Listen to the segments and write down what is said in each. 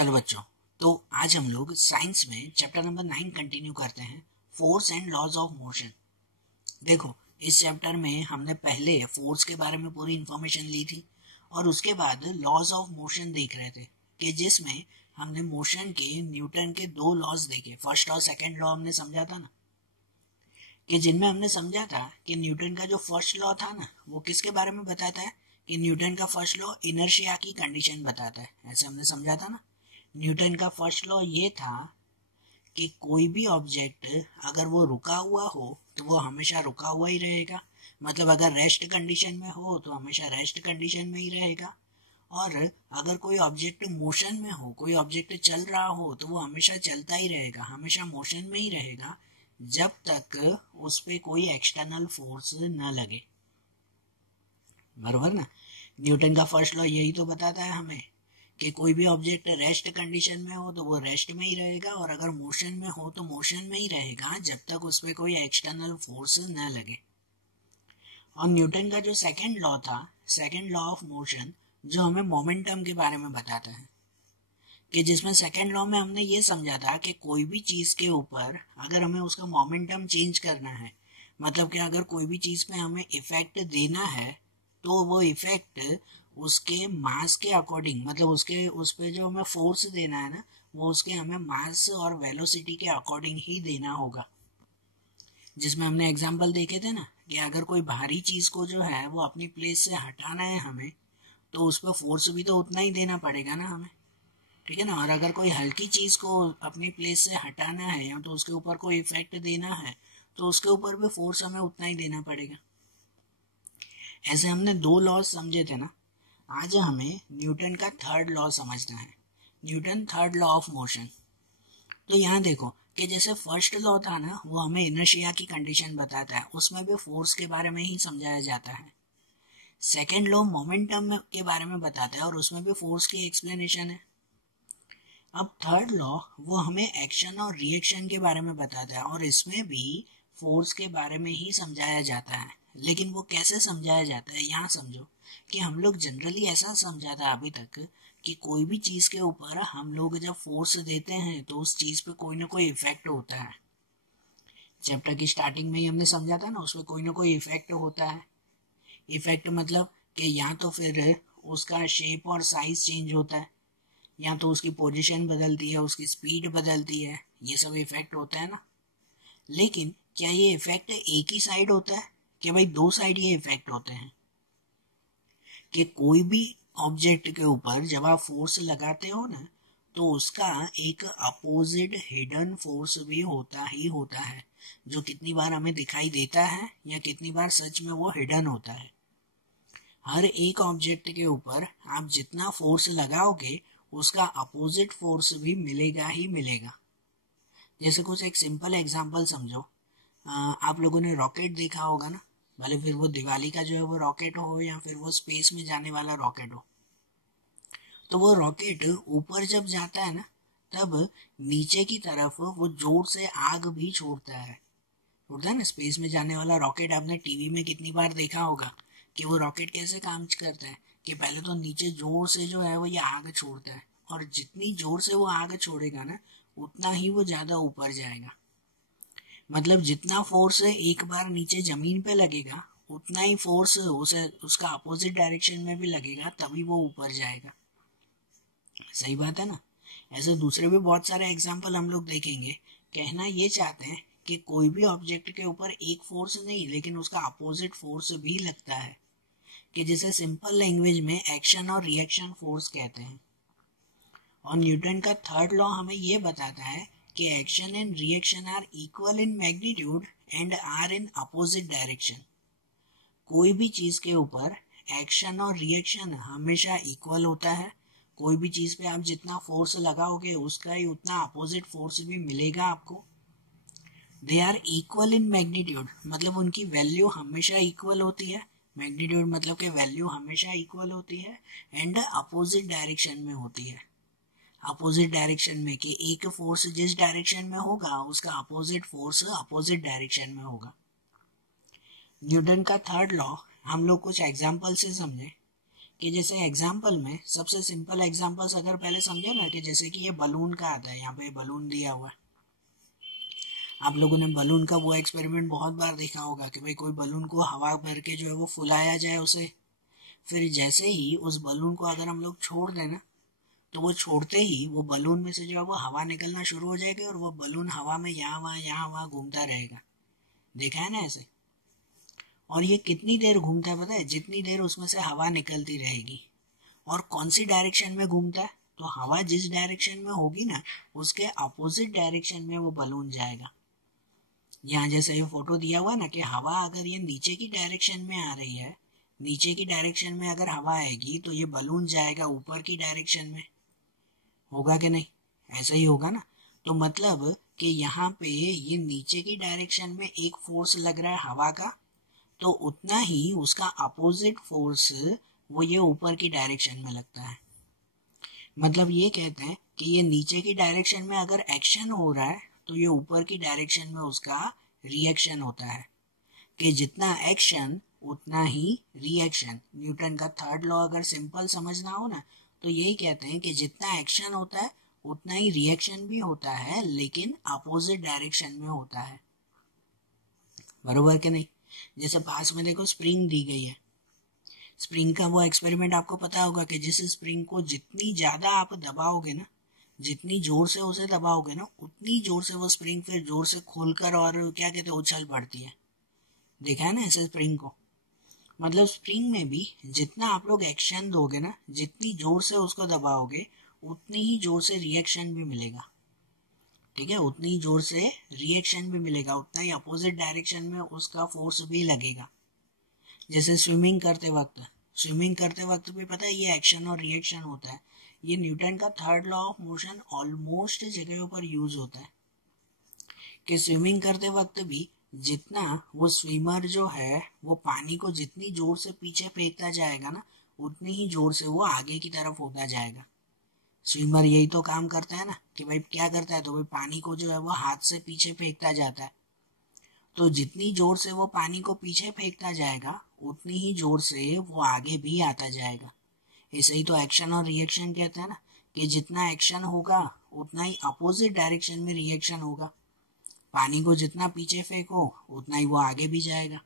चलो बच्चों, तो आज हम लोग साइंस में चैप्टर नंबर 9 कंटिन्यू करते हैं, force and laws of motion. देखो, इस चैप्टर में हमने पहले फोर्स के बारे में पूरी इंफॉर्मेशन ली थी और उसके बाद लॉज ऑफ मोशन देख रहे थे कि जिसमें हमने मोशन के न्यूटन के दो लॉज देखे। फर्स्ट और सेकंड लॉ हमने समझा था ना, कि जिनमें हमने समझा था कि न्यूटन का जो फर्स्ट लॉ था ना, वो किसके बारे में बताता है कि न्यूटन का फर्स्ट लॉ इनर्शिया की कंडीशन बताता है। ऐसे हमने समझा था ना। न्यूटन का फर्स्ट लॉ ये था कि कोई भी ऑब्जेक्ट अगर वो रुका हुआ हो तो वो हमेशा रुका हुआ ही रहेगा, मतलब अगर रेस्ट कंडीशन में हो तो हमेशा रेस्ट कंडीशन में ही रहेगा, और अगर कोई ऑब्जेक्ट मोशन में हो, कोई ऑब्जेक्ट चल रहा हो तो वो हमेशा चलता ही रहेगा, हमेशा मोशन में ही रहेगा जब तक उस पे कोई एक्सटर्नल फोर्स न लगे। बरोबर ना। न्यूटन का फर्स्ट लॉ यही तो बताता है हमें कि कोई भी ऑब्जेक्ट रेस्ट कंडीशन में हो तो वो रेस्ट में ही रहेगा, और अगर मोशन में हो तो मोशन में ही रहेगा जब तक उस पर कोई एक्सटर्नल फोर्स न लगे। और न्यूटन का जो सेकंड लॉ था, सेकंड लॉ ऑफ मोशन, जो हमें मोमेंटम के बारे में बताता है, कि जिसमें सेकंड लॉ में हमने ये समझा था कि कोई भी चीज के ऊपर अगर हमें उसका मोमेंटम चेंज करना है, मतलब कि अगर कोई भी चीज पे हमें इफेक्ट देना है तो वो इफेक्ट उसके मास के अकॉर्डिंग, मतलब उसके उस पे जो हमें फोर्स देना है ना, वो उसके हमें मास और वेलोसिटी के अकॉर्डिंग ही देना होगा। जिसमें हमने एग्जांपल देखे थे ना कि अगर कोई भारी चीज को जो है वो अपनी प्लेस से हटाना है हमें, तो उस पर फोर्स भी तो उतना ही देना पड़ेगा ना हमें, ठीक है ना। और अगर कोई हल्की चीज को अपनी प्लेस से हटाना है या तो उसके ऊपर कोई इफेक्ट देना है तो उसके ऊपर भी फोर्स हमें उतना ही देना पड़ेगा। ऐसे हमने दो लॉज समझे थे ना। आज हमें न्यूटन का थर्ड लॉ समझना है, Newton third law of motion. तो यहाँ देखो कि जैसे फर्स्ट लॉ था ना, वो हमें इनर्शिया की कंडीशन बताता है, उसमें भी फोर्स के बारे में ही समझाया जाता है। सेकेंड लॉ मोमेंटम के बारे में बताता है और उसमें भी फोर्स की एक्सप्लेनेशन है। अब थर्ड लॉ वो हमें एक्शन और रिएक्शन के बारे में बताता है और इसमें भी फोर्स के बारे में ही समझाया जाता है। लेकिन वो कैसे समझाया जाता है, यहाँ समझो कि हम लोग जनरली ऐसा समझा था अभी तक कि कोई भी चीज के ऊपर हम लोग जब फोर्स देते हैं तो उस चीज पे कोई ना कोई इफेक्ट होता है। चैप्टर की स्टार्टिंग में ही हमने समझा था ना, उसमें कोई ना कोई इफेक्ट होता है। इफेक्ट मतलब कि या तो फिर उसका शेप और साइज चेंज होता है, या तो उसकी पोजीशन बदलती है, उसकी स्पीड बदलती है, ये सब इफेक्ट होता है ना। लेकिन क्या ये इफेक्ट एक ही साइड होता है कि भाई दो साइड ये इफेक्ट होते हैं? कि कोई भी ऑब्जेक्ट के ऊपर जब आप फोर्स लगाते हो ना, तो उसका एक अपोजिट हिडन फोर्स भी होता ही होता है, जो कितनी बार हमें दिखाई देता है या कितनी बार सच में वो हिडन होता है। हर एक ऑब्जेक्ट के ऊपर आप जितना फोर्स लगाओगे उसका अपोजिट फोर्स भी मिलेगा ही मिलेगा। जैसे कुछ एक सिंपल एग्जांपल समझो, आप लोगों ने रॉकेट देखा होगा ना, भले फिर वो दिवाली का जो है वो रॉकेट हो या फिर वो स्पेस में जाने वाला रॉकेट हो। तो वो रॉकेट ऊपर जब जाता है ना, तब नीचे की तरफ वो जोर से आग भी छोड़ता है, छोड़ता है ना। स्पेस में जाने वाला रॉकेट आपने टीवी में कितनी बार देखा होगा कि वो रॉकेट कैसे काम करता है, कि पहले तो नीचे जोर से जो है वो ये आग छोड़ता है, और जितनी जोर से वो आग छोड़ेगा ना उतना ही वो ज्यादा ऊपर जाएगा। मतलब जितना फोर्स एक बार नीचे जमीन पे लगेगा उतना ही फोर्स उसे उसका अपोजिट डायरेक्शन में भी लगेगा, तभी वो ऊपर जाएगा। सही बात है ना। ऐसे दूसरे भी बहुत सारे एग्जाम्पल हम लोग देखेंगे। कहना ये चाहते हैं कि कोई भी ऑब्जेक्ट के ऊपर एक फोर्स नहीं लेकिन उसका अपोजिट फोर्स भी लगता है, कि जिसे सिंपल लैंग्वेज में एक्शन और रिएक्शन फोर्स कहते हैं। और न्यूटन का थर्ड लॉ हमें ये बताता है कि action and reaction are equal in magnitude and are in opposite direction. कोई भी चीज के ऊपर एक्शन और रिएक्शन हमेशा इक्वल होता है। कोई भी चीज पे आप जितना फोर्स लगाओगे उसका ही उतना अपोजिट फोर्स भी मिलेगा आपको। They are equal in magnitude, मतलब उनकी वैल्यू हमेशा इक्वल होती है। मैग्नीट्यूड मतलब कि वैल्यू हमेशा इक्वल होती है, एंड अपोजिट डायरेक्शन में होती है। अपोजिट डायरेक्शन में कि एक फोर्स जिस डायरेक्शन में होगा उसका अपोजिट फोर्स अपोजिट डायरेक्शन में होगा। न्यूटन का थर्ड लॉ हम लोग कुछ एग्जांपल से समझे कि जैसे एग्जाम्पल में सबसे सिंपल एग्जाम्पल्स अगर पहले समझे ना, कि जैसे कि ये बलून का आता है, यहाँ पे बलून दिया हुआ है। आप लोगों ने बलून का वो एक्सपेरिमेंट बहुत बार देखा होगा कि भाई कोई बलून को हवा भर के जो है वो फुलाया जाए उसे, फिर जैसे ही उस बलून को अगर हम लोग छोड़ दें ना, तो वो छोड़ते ही वो बलून में से जो है वो हवा निकलना शुरू हो जाएगी और वो बलून हवा में यहाँ वहाँ घूमता रहेगा। देखा है ना ऐसे? और ये कितनी देर घूमता है पता है? जितनी देर उसमें से हवा निकलती रहेगी। और कौन सी डायरेक्शन में घूमता है? तो हवा जिस डायरेक्शन में होगी ना, उसके अपोजिट डायरेक्शन में वो बलून जाएगा। यहाँ जैसे ये फोटो दिया हुआ ना कि हवा अगर ये नीचे की डायरेक्शन में आ रही है, नीचे की डायरेक्शन में अगर हवा आएगी तो ये बलून जाएगा ऊपर की डायरेक्शन में। होगा कि नहीं? ऐसा ही होगा ना। तो मतलब कि यहाँ पे ये नीचे की डायरेक्शन में एक फोर्स लग रहा है हवा का, तो उतना ही उसका अपोजिट फोर्स वो ये ऊपर की डायरेक्शन में लगता है। मतलब ये कहते हैं कि ये नीचे की डायरेक्शन में अगर एक्शन हो रहा है तो ये ऊपर की डायरेक्शन में उसका रिएक्शन होता है, कि जितना एक्शन उतना ही रिएक्शन। न्यूटन का थर्ड लॉ अगर सिंपल समझना हो ना, तो यही कहते हैं कि जितना एक्शन होता है उतना ही रिएक्शन भी होता है, लेकिन अपोजिट डायरेक्शन में होता है। बरोबर कि नहीं? जैसे पास में देखो स्प्रिंग दी गई है, स्प्रिंग का वो एक्सपेरिमेंट आपको पता होगा कि जिस स्प्रिंग को जितनी ज्यादा आप दबाओगे ना, जितनी जोर से उसे दबाओगे ना, उतनी जोर से वो स्प्रिंग फिर जोर से खोलकर और क्या कहते हैं उछल पड़ती है। देखा है ना ऐसे स्प्रिंग को? मतलब स्प्रिंग में भी जितना आप लोग एक्शन दोगे ना, जितनी जोर से उसको दबाओगे उतनी ही जोर से रिएक्शन भी मिलेगा। ठीक है, उतनी जोर से रिएक्शन भी मिलेगा, उतना ही अपोजिट डायरेक्शन में उसका फोर्स भी लगेगा। जैसे स्विमिंग करते वक्त भी पता है ये एक्शन और रिएक्शन होता है। ये न्यूटन का third law of motion almost जगहों पर यूज होता है कि स्विमिंग करते वक्त भी जितना वो स्विमर जो है वो पानी को जितनी जोर से पीछे फेंकता जाएगा ना, उतनी ही जोर से वो आगे की तरफ होता जाएगा। स्विमर यही तो काम करता है ना, कि भाई क्या करता है, तो भाई पानी को जो है वो हाथ से पीछे फेंकता जाता है। तो जितनी जोर से वो पानी को पीछे फेंकता जाएगा उतनी ही जोर से वो आगे भी आता जाएगा। ऐसे ही तो एक्शन और रिएक्शन कहते हैं ना, कि जितना एक्शन होगा उतना ही अपोजिट डायरेक्शन में रिएक्शन होगा। पानी को जितना पीछे फेंको उतना ही वो आगे भी जाएगा।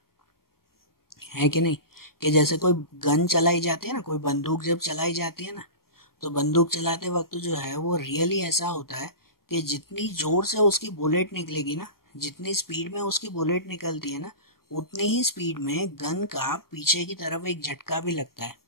है कि नहीं? कि जैसे कोई गन चलाई जाती है ना, कोई बंदूक जब चलाई जाती है ना, तो बंदूक चलाते वक्त जो है वो रियली ऐसा होता है कि जितनी जोर से उसकी बुलेट निकलेगी ना, जितनी स्पीड में उसकी बुलेट निकलती है ना, उतनी ही स्पीड में गन का पीछे की तरफ एक झटका भी लगता है।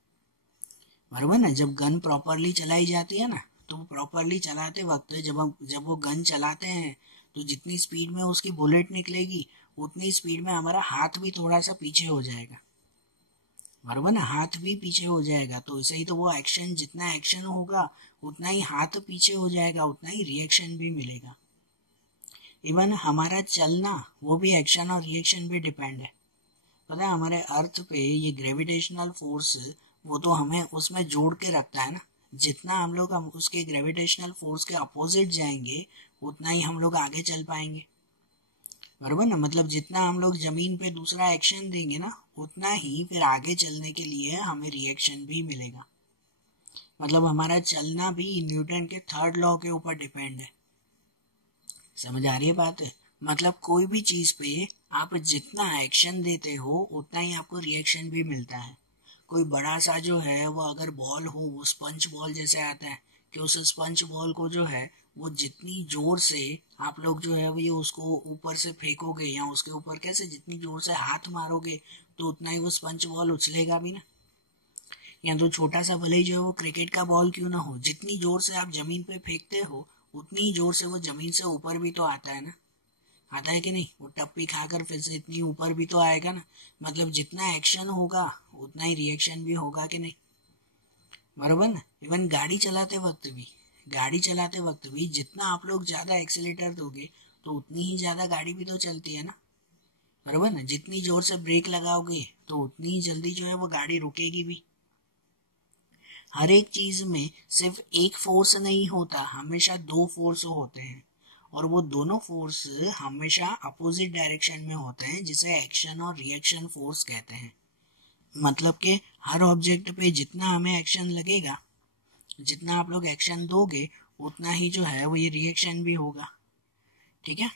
बराबर ना? जब गन प्रॉपरली चलाई जाती है ना, तो प्रॉपरली चलाते वक्त जब वो गन चलाते हैं तो जितनी स्पीड में उसकी बुलेट निकलेगी उतनी स्पीड में हमारा हाथ भी थोड़ा सा पीछे हो जाएगा। बराबर ना? हाथ भी पीछे हो जाएगा। तो ऐसे ही तो वो एक्शन, जितना एक्शन होगा उतना ही हाथ पीछे हो जाएगा, उतना ही रिएक्शन भी मिलेगा। इवन हमारा चलना वो भी एक्शन और रिएक्शन पे डिपेंड है। पता है हमारे अर्थ पे ये ग्रेविटेशनल फोर्स वो तो हमें उसमें जोड़ के रखता है ना। जितना हम लोग उसके ग्रेविटेशनल फोर्स के अपोजिट जाएंगे उतना ही हम लोग आगे चल पाएंगे। बराबर ना? मतलब जितना हम लोग जमीन पे दूसरा एक्शन देंगे ना, उतना ही फिर आगे चलने के लिए हमें रिएक्शन भी मिलेगा। मतलब हमारा चलना भी न्यूटन के थर्ड लॉ के ऊपर डिपेंड है। समझ आ रही है बात? मतलब कोई भी चीज पे आप जितना एक्शन देते हो उतना ही आपको रिएक्शन भी मिलता है। कोई बड़ा सा जो है वो अगर बॉल हो, वो स्पंज बॉल जैसे आता है, कि उस स्पंज बॉल को जो है वो जितनी जोर से आप लोग जो है वो ये उसको ऊपर से फेंकोगे या उसके ऊपर कैसे जितनी जोर से हाथ मारोगे तो उतना ही वो स्पंज बॉल उछलेगा भी ना। या तो छोटा सा भले ही जो है वो क्रिकेट का बॉल क्यों ना हो, जितनी जोर से आप जमीन पे फेंकते हो उतनी ही जोर से वो जमीन से ऊपर भी तो आता है ना। आता है कि नहीं? वो टप्पी खाकर फिर से इतनी ऊपर भी तो आएगा ना। मतलब जितना एक्शन होगा उतना ही रिएक्शन भी होगा कि नहीं? बराबर ना? इवन गाड़ी चलाते वक्त भी जितना आप लोग ज्यादा एक्सीलेटर दोगे तो उतनी ही ज्यादा गाड़ी भी तो चलती है ना। बराबर ना? जितनी जोर से ब्रेक लगाओगे तो उतनी ही जल्दी जो है वो गाड़ी रुकेगी भी। हर एक चीज में सिर्फ एक फोर्स नहीं होता, हमेशा दो फोर्स होते हैं, और वो दोनों फोर्स हमेशा अपोजिट डायरेक्शन में होते हैं, जिसे एक्शन और रिएक्शन फोर्स कहते हैं। मतलब कि हर ऑब्जेक्ट पे जितना हमें एक्शन लगेगा, जितना आप लोग एक्शन दोगे, उतना ही जो है वो ये रिएक्शन भी होगा। ठीक है,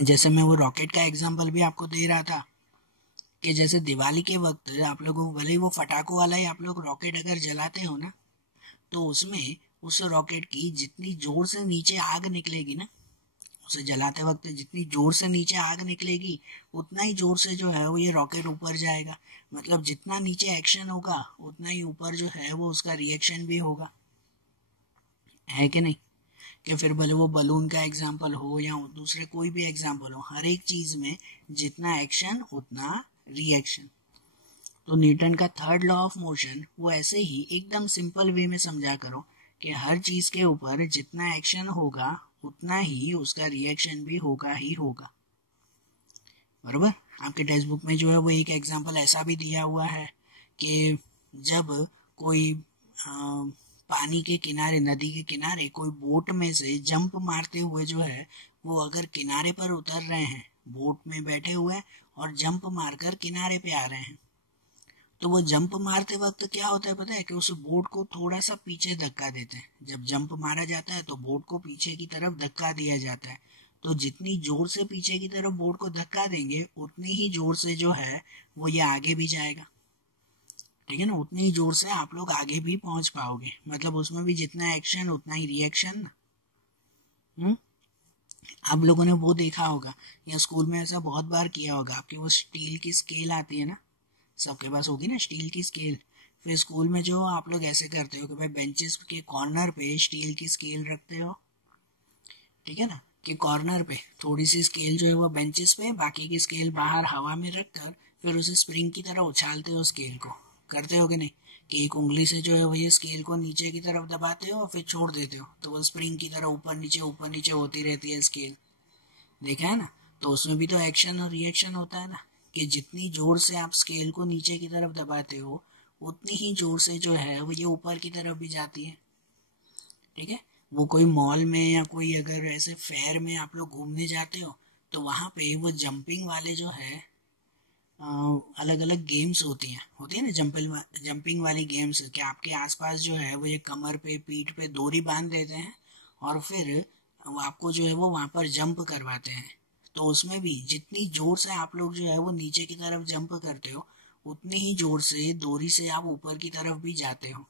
जैसे मैं वो रॉकेट का एग्जांपल भी आपको दे रहा था कि जैसे दिवाली के वक्त आप लोगों को भले ही वो फटाकों वाला ही आप लोग रॉकेट अगर जलाते हो ना, तो उसमें उस रॉकेट की जितनी जोर से नीचे आग निकलेगी ना, उसे जलाते वक्त जितनी जोर से नीचे आग निकलेगी, उतना ही जोर से जो है वो ये रॉकेट ऊपर जाएगा। मतलब जितना नीचे एक्शन होगा, उतना ही ऊपर जो है वो उसका रिएक्शन भी होगा, है कि नहीं? कि फिर भले वो बलून का एग्जाम्पल हो या दूसरे कोई भी एग्जाम्पल हो, हर एक चीज में जितना एक्शन उतना रिएक्शन। तो न्यूटन का थर्ड लॉ ऑफ मोशन वो ऐसे ही एकदम सिंपल वे में समझा करो कि हर चीज के ऊपर जितना एक्शन होगा, उतना ही उसका रिएक्शन भी होगा ही होगा। बरोबर, आपके टेक्स्ट बुक में जो है वो एक एग्जाम्पल ऐसा भी दिया हुआ है कि जब कोई पानी के किनारे, नदी के किनारे कोई बोट में से जंप मारते हुए जो है वो अगर किनारे पर उतर रहे हैं, बोट में बैठे हुए और जंप मारकर किनारे पे आ रहे हैं, तो वो जंप मारते वक्त क्या होता है पता है? कि उस बोट को थोड़ा सा पीछे धक्का देते हैं। जब जंप मारा जाता है तो बोट को पीछे की तरफ धक्का दिया जाता है। तो जितनी जोर से पीछे की तरफ बोट को धक्का देंगे, उतनी ही जोर से जो है वो ये आगे भी जाएगा। ठीक है ना, उतनी ही जोर से आप लोग आगे भी पहुंच पाओगे। मतलब उसमें भी जितना एक्शन उतना ही रिएक्शन ना। आप लोगों ने वो देखा होगा या स्कूल में ऐसा बहुत बार किया होगा, आपकी वो स्टील की स्केल आती है ना, सबके पास होगी ना स्टील की स्केल। फिर स्कूल में जो आप लोग ऐसे करते हो कि भाई बेंचेस के कॉर्नर पे स्टील की स्केल रखते हो। ठीक है ना, कि कॉर्नर पे थोड़ी सी स्केल जो है वो बेंचेस पे, बाकी की स्केल बाहर हवा में रखकर फिर उसे स्प्रिंग की तरह उछालते हो स्केल को। करते हो कि नहीं? कि एक उंगली से जो है वो ये स्केल को नीचे की तरफ दबाते हो और फिर छोड़ देते हो, तो वो स्प्रिंग की तरह ऊपर नीचे होती रहती है स्केल। देखा है ना? तो उसमें भी तो एक्शन और रिएक्शन होता है ना, कि जितनी जोर से आप स्केल को नीचे की तरफ दबाते हो, उतनी ही जोर से जो है वो ये ऊपर की तरफ भी जाती है। ठीक है, वो कोई मॉल में या कोई अगर ऐसे फेयर में आप लोग घूमने जाते हो, तो वहां पे वो जंपिंग वाले जो है अलग अलग गेम्स होती है ना, जंपिंग वाली गेम्स, कि आपके आसपास जो है वो ये कमर पे पीठ पे डोरी बांध देते हैं और फिर वो आपको जो है वो वहां पर जंप करवाते हैं। तो उसमें भी जितनी जोर से आप लोग जो है वो नीचे की तरफ जंप करते हो, उतनी ही जोर से डोरी से आप ऊपर की तरफ भी जाते हो।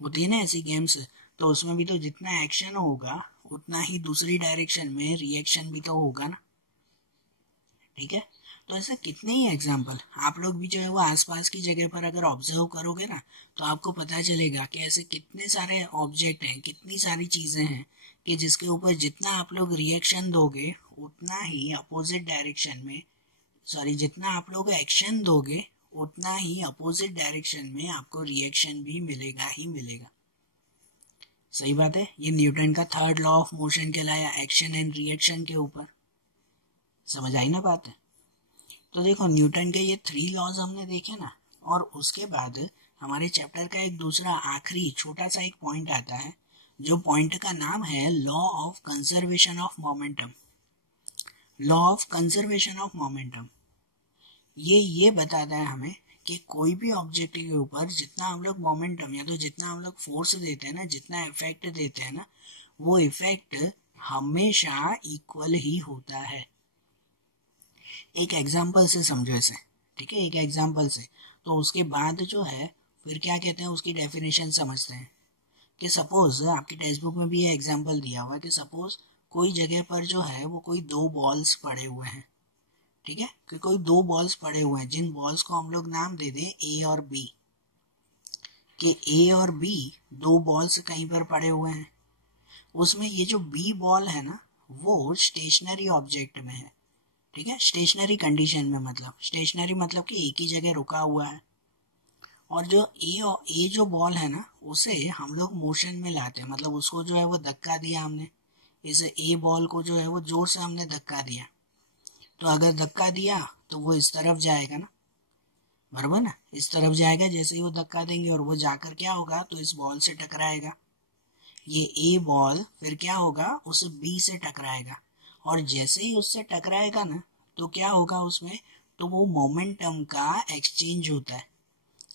होती है ना ऐसी गेम्स। तो उसमें भी तो जितना एक्शन होगा, उतना ही दूसरी डायरेक्शन में रिएक्शन भी तो होगा ना। ठीक है, तो ऐसे कितने ही एग्जाम्पल आप लोग भी जो है वो आसपास की जगह पर अगर ऑब्जर्व करोगे ना, तो आपको पता चलेगा कि ऐसे कितने सारे ऑब्जेक्ट हैं, कितनी सारी चीजें हैं कि जिसके ऊपर जितना आप लोग रिएक्शन दोगे, उतना ही अपोजिट डायरेक्शन में, सॉरी, जितना आप लोग एक्शन दोगे, उतना ही अपोजिट डायरेक्शन में आपको रिएक्शन भी मिलेगा ही मिलेगा। सही बात है। ये न्यूटन का थर्ड लॉ ऑफ मोशन कहलाया, एक्शन एंड रिएक्शन के ऊपर। समझ आई ना बात है? तो देखो, न्यूटन के ये 3 लॉज हमने देखे ना, और उसके बाद हमारे चैप्टर का एक दूसरा आखिरी छोटा सा एक पॉइंट आता है, जो पॉइंट का नाम है law of conservation of momentum. Law of conservation of momentum ये बताता है हमें कि कोई भी ऑब्जेक्ट के ऊपर जितना हम लोग मोमेंटम या तो जितना हम लोग फोर्स देते हैं ना, जितना इफेक्ट देते हैं ना, वो इफेक्ट हमेशा इक्वल ही होता है। एक एग्जाम्पल से समझो इसे। ठीक है, एक एग्जाम्पल से, तो उसके बाद जो है फिर क्या कहते हैं, उसकी डेफिनेशन समझते हैं। कि सपोज आपकी टेक्स्ट बुक में भी ये एग्जाम्पल दिया हुआ है कि सपोज कोई जगह पर जो है वो कोई 2 बॉल्स पड़े हुए हैं। ठीक है, कि कोई 2 बॉल्स पड़े हुए हैं, जिन बॉल्स को हम लोग नाम दे दें ए और बी। कि ए और बी 2 बॉल्स कहीं पर पड़े हुए हैं। उसमें ये जो बी बॉल है ना, वो स्टेशनरी ऑब्जेक्ट में है। ठीक है, स्टेशनरी कंडीशन में, मतलब स्टेशनरी मतलब कि एक ही जगह रुका हुआ है। और जो ए जो बॉल है ना, उसे हम लोग मोशन में लाते हैं, मतलब उसको जो है वो धक्का दिया हमने, इस ए बॉल को जो है वो जोर से हमने धक्का दिया। तो अगर धक्का दिया तो वो इस तरफ जाएगा ना, बराबर ना, इस तरफ जाएगा। जैसे ही वो धक्का देंगे और वो जाकर क्या होगा, तो इस बॉल से टकराएगा। ये ए बॉल फिर क्या होगा, उस बी से टकराएगा, और जैसे ही उससे टकराएगा ना, तो क्या होगा, उसमें तो वो मोमेंटम का एक्सचेंज होता है।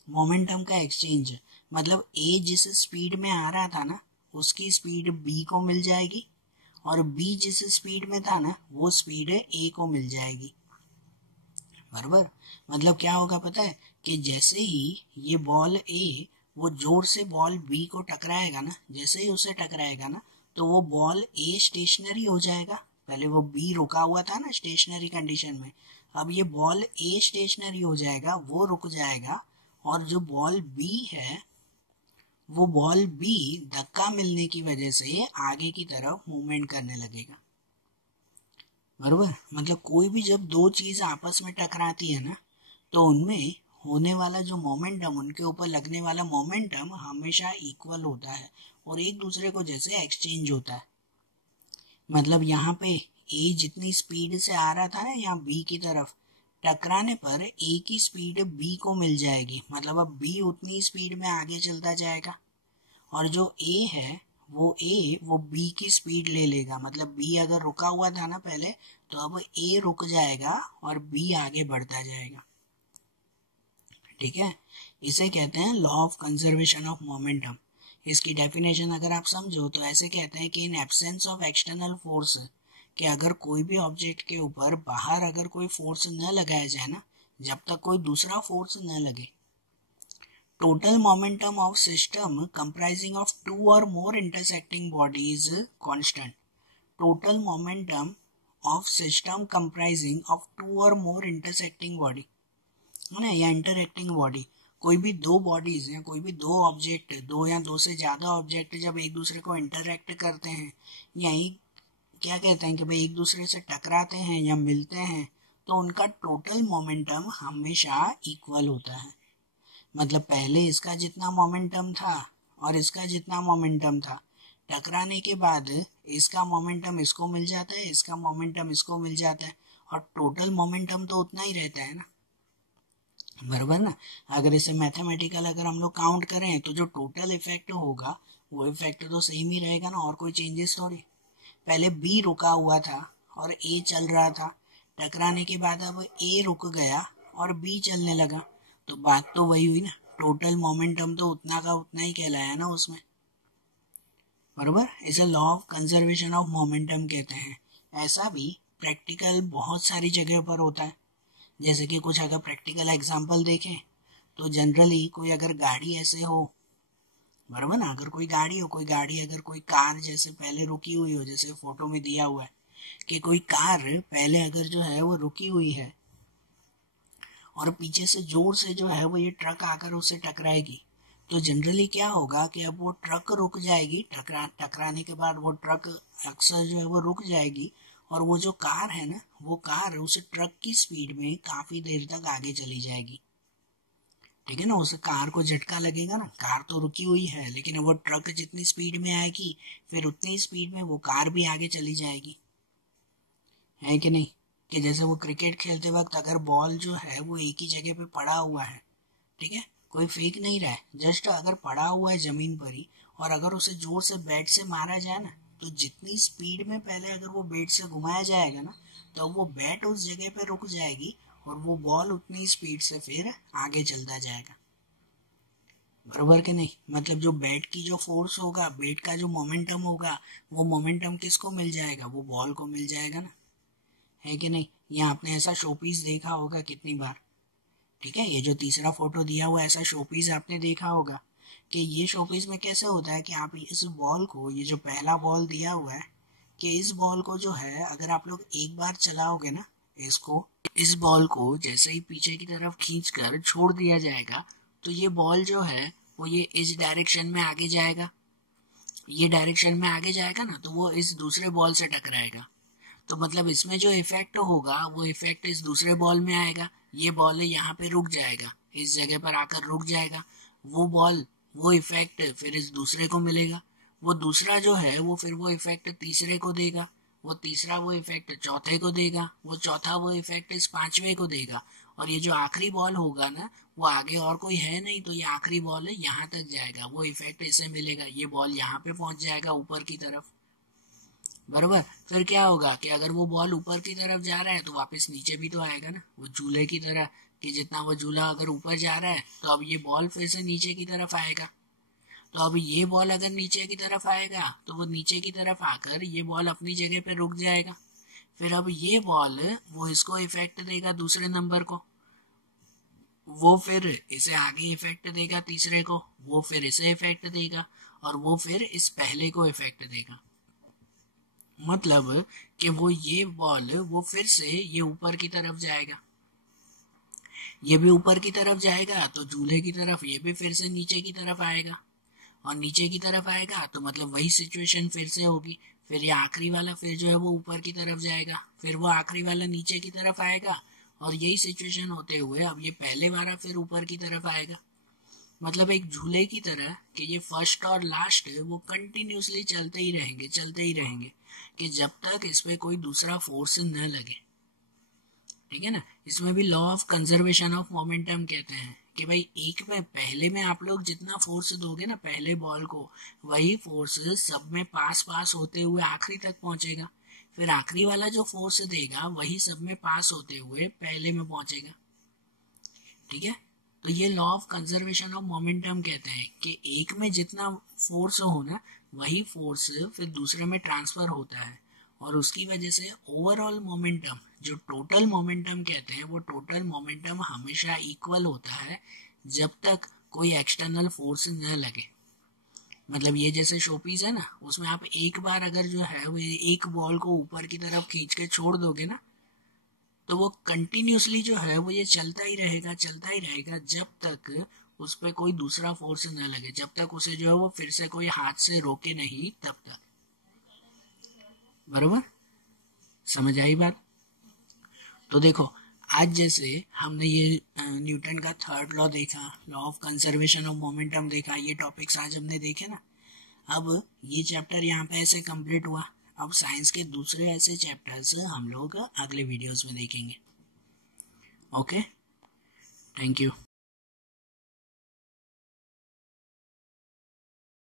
मोमेंटम का एक्सचेंज मतलब ए जिस स्पीड में आ रहा था ना उसकी स्पीड बी को मिल जाएगी, और बी जिस स्पीड में था ना वो स्पीड ए को मिल जाएगी। बराबर। मतलब क्या होगा पता है कि जैसे ही ये बॉल ए वो जोर से बॉल बी को टकराएगा ना, जैसे ही उसे टकराएगा ना तो वो बॉल ए स्टेशनरी हो जाएगा। पहले वो बी रुका हुआ था ना स्टेशनरी कंडीशन में, अब ये बॉल ए स्टेशनरी हो जाएगा, वो रुक जाएगा, और जो बॉल बी है वो बॉल बी धक्का मिलने की वजह से आगे की तरफ मूवमेंट करने लगेगा। बरोबर। मतलब कोई भी जब दो चीज आपस में टकराती है ना तो उनमें होने वाला जो मोमेंटम, उनके ऊपर लगने वाला मोमेंटम हमेशा इक्वल होता है और एक दूसरे को जैसे एक्सचेंज होता है। मतलब यहाँ पे ए जितनी स्पीड से आ रहा था ना यहाँ बी की तरफ, टकराने पर ए की स्पीड बी को मिल जाएगी, मतलब अब बी उतनी स्पीड में आगे चलता जाएगा, और जो ए है वो बी की स्पीड ले लेगा। मतलब बी अगर रुका हुआ था ना पहले, तो अब ए रुक जाएगा और बी आगे बढ़ता जाएगा। ठीक है, इसे कहते हैं law of conservation of momentum. इसकी डेफिनेशन अगर आप समझो तो ऐसे कहते हैं कि in absence of external force, कि अगर कोई भी ऑब्जेक्ट के ऊपर बाहर अगर कोई फोर्स न लगाया जाए ना, जब तक कोई दूसरा फोर्स न लगे, total momentum of system comprising of two or more intersecting bodies constant. Total momentum of system comprising of two or more intersecting body है ना, या इंटरएक्टिंग बॉडी। कोई भी दो बॉडीज या कोई भी दो ऑब्जेक्ट, दो या दो से ज्यादा ऑब्जेक्ट जब एक दूसरे को इंटरएक्ट करते हैं या क्या कहते हैं कि भाई एक दूसरे से टकराते हैं या मिलते हैं, तो उनका टोटल मोमेंटम हमेशा इक्वल होता है। मतलब पहले इसका जितना मोमेंटम था और इसका जितना मोमेंटम था, टकराने के बाद इसका मोमेंटम इसको मिल जाता है, इसका मोमेंटम इसको मिल जाता है, और टोटल मोमेंटम तो उतना ही रहता है ना। बराबर ना। अगर इसे मैथमेटिकल अगर हम लोग काउंट करें तो जो टोटल इफेक्ट होगा वो इफेक्ट तो सेम ही रहेगा ना, और कोई चेंजेस थोड़ी। पहले बी रुका हुआ था और ए चल रहा था, टकराने के बाद अब ए रुक गया और बी चलने लगा, तो बात तो वही हुई ना, टोटल मोमेंटम तो उतना का उतना ही कहलाया ना उसमें। बराबर। इसे law of conservation of momentum कहते हैं। ऐसा भी प्रैक्टिकल बहुत सारी जगह पर होता है। जैसे कि कुछ अगर प्रैक्टिकल एग्जांपल देखें तो जनरली कोई अगर गाड़ी ऐसे हो, बराबर ना, अगर कोई गाड़ी हो, कोई गाड़ी अगर कोई कार जैसे पहले रुकी हुई हो, जैसे फोटो में दिया हुआ है कि कोई कार पहले अगर जो है वो रुकी हुई है और पीछे से जोर से जो है वो ये ट्रक आकर उसे टकराएगी, तो जनरली क्या होगा कि अब वो ट्रक रुक जाएगी, टकराने के बाद वो ट्रक अक्सर जो है वो रुक जाएगी, और वो जो कार है ना वो कार उस ट्रक की स्पीड में काफी देर तक आगे चली जाएगी। ठीक है ना, उस कार को झटका लगेगा ना, कार तो रुकी हुई है लेकिन वो ट्रक जितनी स्पीड में आएगी फिर उतनी स्पीड में वो कार भी आगे चली जाएगी, है कि नहीं। कि जैसे वो क्रिकेट खेलते वक्त अगर बॉल जो है वो एक ही जगह पे पड़ा हुआ है, ठीक है, कोई फेंक नहीं रहा है, जस्ट अगर पड़ा हुआ है जमीन पर ही, और अगर उसे जोर से बैट से मारा जाए ना, तो जितनी स्पीड में पहले अगर वो बैट से घुमाया जाएगा ना, तो वो बैट उस जगह पे रुक जाएगी और वो बॉल उतनी स्पीड से फिर आगे चलता जाएगा। बरोबर कि नहीं। मतलब जो बैट की जो फोर्स होगा, बैट का जो मोमेंटम होगा, वो मोमेंटम किसको मिल जाएगा, वो बॉल को मिल जाएगा ना, है कि नहीं। यहाँ आपने ऐसा शोपीस देखा होगा कितनी बार। ठीक है, ये जो तीसरा फोटो दिया हुआ ऐसा शोपीस आपने देखा होगा कि ये शोपीस में कैसे होता है कि आप इस बॉल को, ये जो पहला बॉल दिया हुआ है, कि इस बॉल को जो है अगर आप लोग एक बार चलाओगे ना, इसको, इस बॉल को जैसे ही पीछे की तरफ खींच कर छोड़ दिया जाएगा, तो ये बॉल जो है वो ये इस डायरेक्शन में आगे जाएगा, ये डायरेक्शन में आगे जाएगा ना, तो वो इस दूसरे बॉल से टकराएगा। तो मतलब इसमें जो इफेक्ट होगा वो इफेक्ट इस दूसरे बॉल में आएगा, ये बॉल यहाँ पे रुक जाएगा, इस जगह पर आकर रुक जाएगा, वो बॉल वो इफेक्ट फिर इस दूसरे को मिलेगा, वो दूसरा जो है वो फिर वो इफेक्ट तीसरे को देगा, वो तीसरा वो इफेक्ट चौथे को देगा, वो चौथा वो इफेक्ट इस पांचवे को देगा, और ये जो आखिरी बॉल होगा ना वो आगे और कोई है नहीं, तो ये आखिरी बॉल है यहाँ तक जाएगा, वो इफेक्ट इसे मिलेगा, ये बॉल यहाँ पे पहुंच जाएगा ऊपर की तरफ। बराबर। फिर क्या होगा कि अगर वो बॉल ऊपर की तरफ जा रहा है तो वापस नीचे भी तो आएगा ना, वो झूले की तरह, कि जितना वो झूला अगर ऊपर जा रहा है तो अब ये बॉल फिर से नीचे की तरफ आएगा। तो अब ये बॉल अगर नीचे की तरफ आएगा तो वो नीचे की तरफ आकर ये बॉल अपनी जगह पे रुक जाएगा। फिर अब ये बॉल वो इसको इफेक्ट देगा दूसरे नंबर को, वो फिर इसे आगे इफेक्ट देगा तीसरे को, वो फिर इसे इफेक्ट देगा, और वो फिर इस पहले को इफेक्ट देगा। मतलब कि वो ये बॉल वो फिर से ये ऊपर की तरफ जाएगा, ये भी ऊपर की तरफ जाएगा तो झूले की तरफ, ये भी फिर से नीचे की तरफ आएगा, और नीचे की तरफ आएगा तो मतलब वही सिचुएशन फिर से होगी। फिर ये आखिरी वाला फिर जो है वो ऊपर की तरफ जाएगा, फिर वो आखिरी वाला नीचे की तरफ आएगा, और यही सिचुएशन होते हुए अब ये पहले वाला फिर ऊपर की तरफ आएगा। मतलब एक झूले की तरह कि ये फर्स्ट और लास्ट वो कंटिन्यूसली चलते ही रहेंगे, चलते ही रहेंगे, कि जब तक इस पे कोई दूसरा फोर्स न लगे। ठीक है ना। इसमें भी law of conservation of momentum कहते हैं कि भाई एक में पहले में आप लोग जितना फोर्स दोगे ना पहले बॉल को, वही फोर्स सब में पास पास होते हुए आखिरी तक पहुंचेगा। फिर आखिरी वाला जो फोर्स देगा वही सब में पास होते हुए पहले में पहुंचेगा। ठीक है। तो ये law of conservation of momentum कहते हैं कि एक में जितना फोर्स हो ना वही फोर्स फिर दूसरे में ट्रांसफर होता है, और उसकी वजह से ओवरऑल मोमेंटम, जो टोटल मोमेंटम कहते हैं, वो टोटल मोमेंटम हमेशा इक्वल होता है जब तक कोई एक्सटर्नल फोर्स न लगे। मतलब ये जैसे शोपीस है ना, उसमें आप एक बार अगर जो है वो एक बॉल को ऊपर की तरफ खींच के छोड़ दोगे ना, तो वो कंटिन्यूसली जो है वो ये चलता ही रहेगा, चलता ही रहेगा जब तक उस पर कोई दूसरा फोर्स न लगे, जब तक उसे जो है वो फिर से कोई हाथ से रोके नहीं, तब तक। बराबर, समझ आई बात। तो देखो आज जैसे हमने ये न्यूटन का थर्ड लॉ देखा, law of conservation of momentum देखा, ये टॉपिक्स आज हमने देखे ना। अब ये चैप्टर यहाँ पे ऐसे कंप्लीट हुआ। अब साइंस के दूसरे ऐसे चैप्टर्स हम लोग अगले वीडियोस में देखेंगे। Okay, thank you.